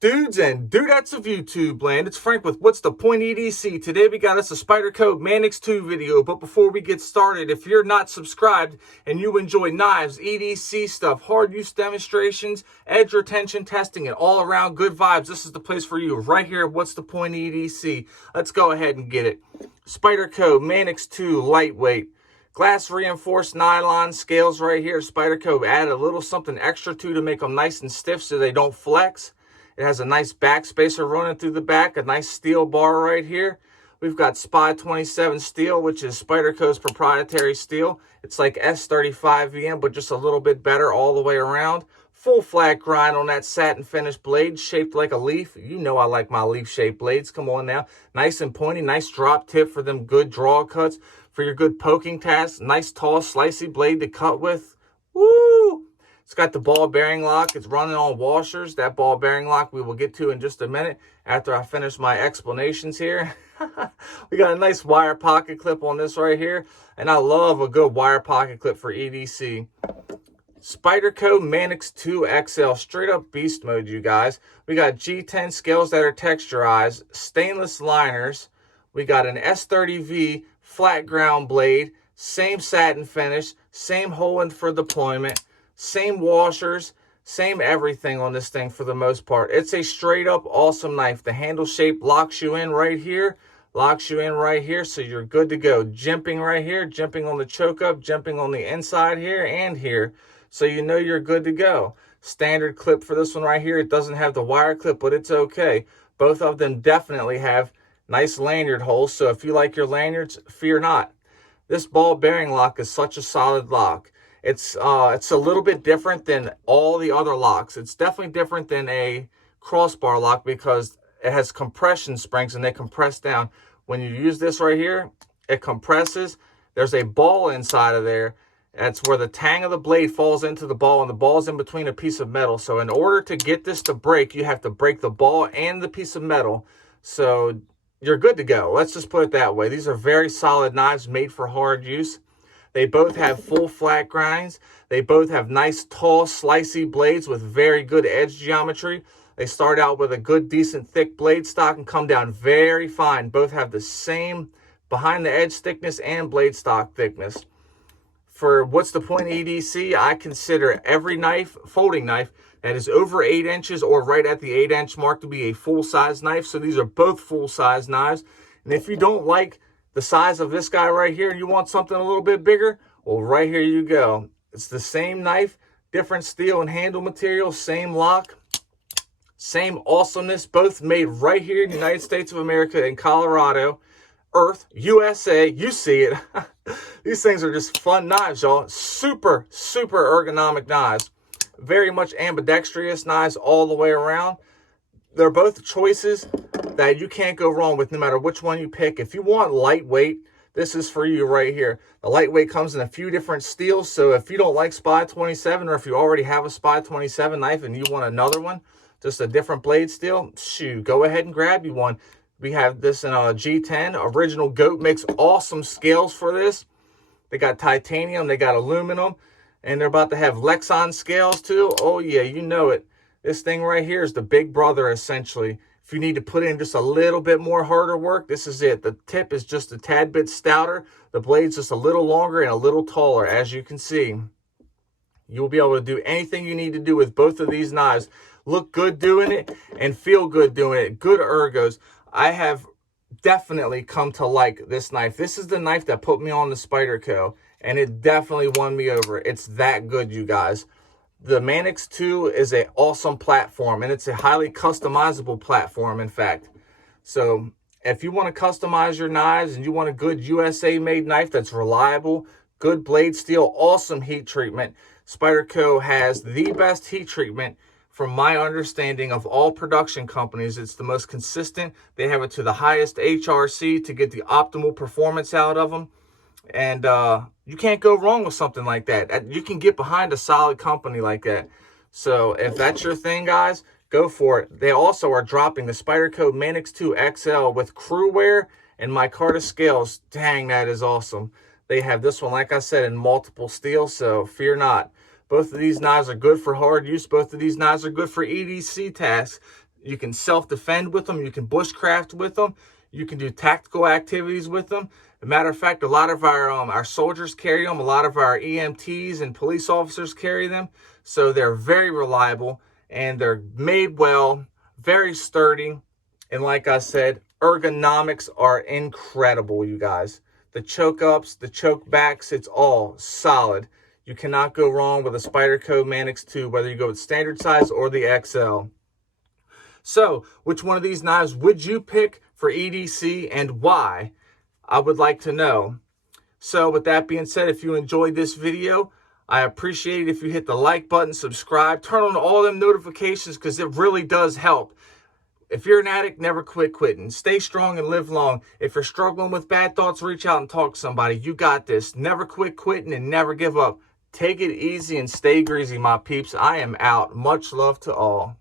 Dudes and dudettes of YouTube land, it's Frank with What's the Point EDC. Today we got us a Spyderco Manix 2 video, but before we get started, if you're not subscribed and you enjoy knives, EDC stuff, hard use demonstrations, edge retention testing, and all around good vibes, this is the place for you right here at What's the Point EDC. Let's go ahead and get it. Spyderco Manix 2 lightweight. Glass reinforced nylon scales right here. Spyderco added a little something extra to make them nice and stiff so they don't flex. It has a nice back spacer running through the back, a nice steel bar right here. We've got Spy 27 steel, which is Spyderco's proprietary steel. It's like S35VM, but just a little bit better all the way around. Full flat grind on that satin finish blade, shaped like a leaf. You know I like my leaf-shaped blades. Come on now. Nice and pointy, nice drop tip for them good draw cuts, for your good poking tasks. Nice tall slicey blade to cut with. Woo! It's got the ball bearing lock. It's running on washers. That ball bearing lock we will get to in just a minute after I finish my explanations here. We got a nice wire pocket clip on this right here. And I love a good wire pocket clip for EDC. Spyderco Manix 2 XL, straight up beast mode, you guys. We got G10 scales that are texturized, stainless liners. We got an S30V flat ground blade, same satin finish, same hole for deployment. Same washers, same everything on this thing for the most part. It's a straight up awesome knife. The handle shape locks you in right here, so you're good to go. Jimping right here, jimping on the choke up, jimping on the inside here and here, so you know you're good to go. Standard clip for this one right here. It doesn't have the wire clip, but it's okay. Both of them definitely have nice lanyard holes, so if you like your lanyards, fear not. This ball bearing lock is such a solid lock. It's a little bit different than all the other locks. It's definitely different than a crossbar lock because it has compression springs and they compress down. When you use this right here, it compresses. There's a ball inside of there. That's where the tang of the blade falls into the ball, and the ball's in between a piece of metal. So in order to get this to break, you have to break the ball and the piece of metal. So you're good to go. Let's just put it that way. These are very solid knives made for hard use. They both have full flat grinds. They both have nice, tall, slicey blades with very good edge geometry. They start out with a good, decent, thick blade stock and come down very fine. Both have the same behind the edge thickness and blade stock thickness. For What's the Point EDC, I consider every knife, folding knife, that is over 8 inches or right at the 8-inch mark to be a full-size knife. So these are both full-size knives. And if you don't like the size of this guy right here and you want something a little bit bigger, well, right here you go. It's the same knife, different steel and handle material, same lock, same awesomeness, both made right here in the United States of America in Colorado, Earth, USA. You see it. These things are just fun knives, y'all. Super, super ergonomic knives. Very much ambidextrous knives all the way around. They're both choices that you can't go wrong with no matter which one you pick. If you want lightweight, this is for you right here. The lightweight comes in a few different steels, so if you don't like Spy 27 or if you already have a Spy 27 knife and you want another one, just a different blade steel, shoot, go ahead and grab you one. We have this in a G10. Original Goat makes awesome scales for this. They got titanium, they got aluminum, and they're about to have Lexan scales too. Oh yeah, you know it. This thing right here is the big brother, essentially. If you need to put in just a little bit more harder work, this is it. The tip is just a tad bit stouter. The blade's just a little longer and a little taller, as you can see. You'll be able to do anything you need to do with both of these knives. Look good doing it and feel good doing it. Good ergos. I have definitely come to like this knife. This is the knife that put me on the Spyderco, and it definitely won me over. It's that good, you guys. The Manix 2 is an awesome platform, and it's a highly customizable platform, in fact. So if you want to customize your knives and you want a good USA-made knife that's reliable, good blade steel, awesome heat treatment, Spyderco has the best heat treatment from my understanding of all production companies. It's the most consistent. They have it to the highest HRC to get the optimal performance out of them. And you can't go wrong with something like that. You can get behind a solid company like that. So if that's your thing, guys, go for it. They also are dropping the Spyderco Manix 2 XL with crew wear and micarta scales. Dang, that is awesome. They have this one, like I said, in multiple steel, so fear not. Both of these knives are good for hard use. Both of these knives are good for EDC tasks. You can self-defend with them. You can bushcraft with them. You can do tactical activities with them. As a matter of fact, a lot of our soldiers carry them. A lot of our EMTs and police officers carry them. So they're very reliable, and they're made well, very sturdy. And like I said, ergonomics are incredible, you guys. The choke ups, the choke backs, it's all solid. You cannot go wrong with a Spyderco Manix 2, whether you go with standard size or the XL. So, which one of these knives would you pick for EDC and why? I would like to know. So, with that being said, if you enjoyed this video, I appreciate it if you hit the like button, subscribe, turn on all them notifications because it really does help. If you're an addict, never quit quitting. Stay strong and live long. If you're struggling with bad thoughts, reach out and talk to somebody. You got this. Never quit quitting and never give up. Take it easy and stay greasy, my peeps. I am out. Much love to all.